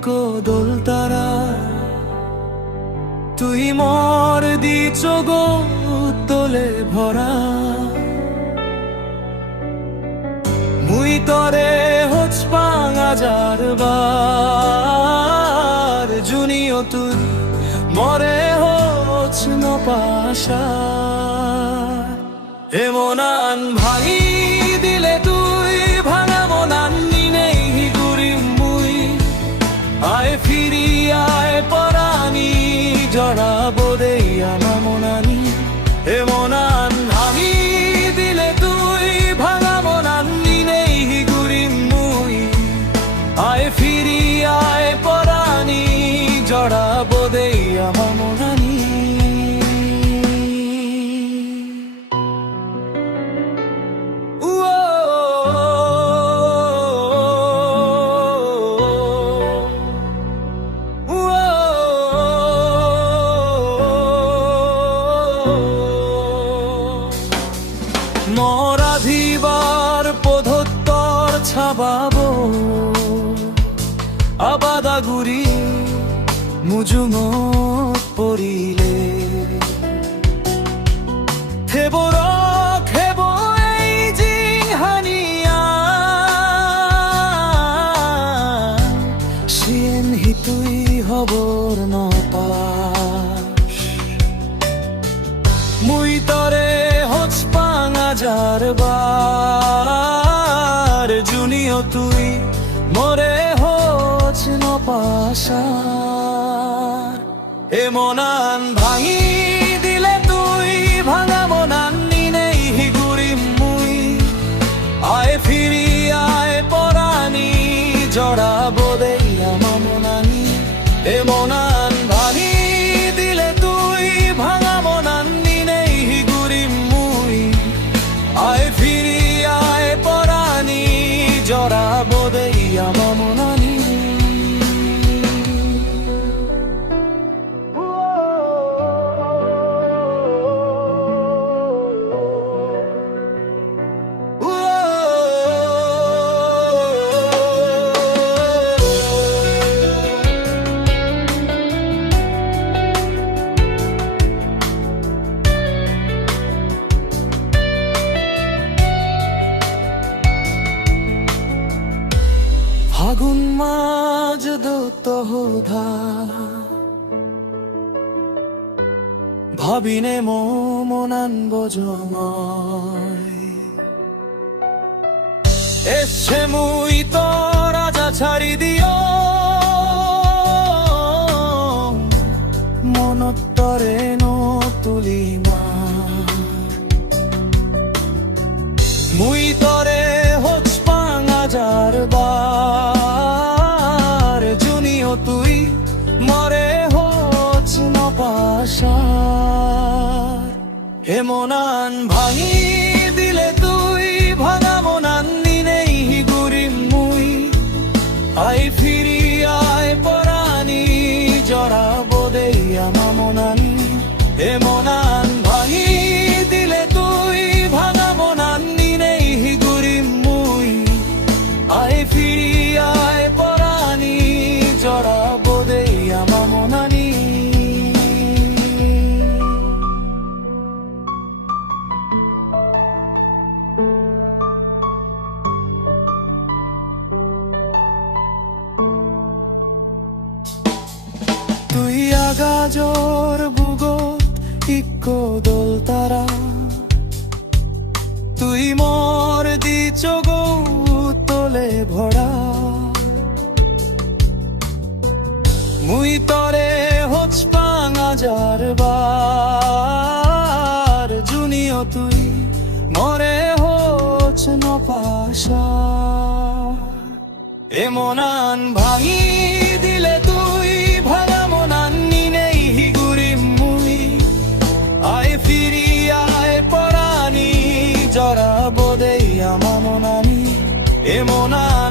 দোল তারা তুই মোর দিছ গো তোলে ভরা মুই তরে হচ পাঙাজার বার জুনিও তুই মরে হচ নপাশা এমনান ভাঙি দিলে তুই ভাঙা মনান নিনেই গুরিম মুই আয় ফিরি আয় পরানি জড়াবো দেই আমা মনানি এমনান ভাঙি দিলে তুই ভাঙা মনান নিনেই গুরিম মুই আয় ফিরি আয় পরানি জড়াবো দেই আমা মনানি মরাধিবার পদত্তর ছাবাবো আবাদাগুড়ি মুজুমত পড়িলে থেবর খেব এই জিহানিয়া সিয়েন হিতুই হবর নপাস মুই তরে হচ পাঙাজার বার জুনিও তুই মরে হচ নপাশা এমনান ভাঙি দিলে তুই ভাঙা মনান নিনেই গুরিম মুই আয় ফিরি আয় পরানি জড়াবো দেই আমা মনানি এমনান ভাঙি দিলে তুই ভাঙা মনান নিনেই গুরিম মুই আয় ফিরি আয় পরানি জড়াবো দেই আমা মনানি ফাগুন মাঝ দোতহধা ভাবিনে মনান বজময় এসে মুই তো রাজা ছাড়ি দিও মনত্তরে তুলিমা মুই তরে হচ পাঙাজার বার জুনিও তুই মরে হচ নপাশা হেমনান ভাঙি দিলে তুই ভাঙা মনান নিনেই গুরিম মুই আই ফিরি আয় পরানি জড়াবো দেই আমা মনানি হেমনান ভাঙি দিলে তুই ভাঙা মনান নিনেই গুরিম মুই আয় ফিরি আয় পরানি জড়াবো দেই আমা মনানি তুই আগাজর বুগত ইক্কো দোল তারা তুই মোর দিছ গো তোলে ভরা মুই তরে হচ পাঙাজার বার জুনিও তুই মরে হচ নপাশা এমনান ভাঙি দিলে তুই ভাঙা মনান নিনেই গুরিম মুই আয় ফিরি আয় পরানি জড়াবো দেই আমা মনানি এমনান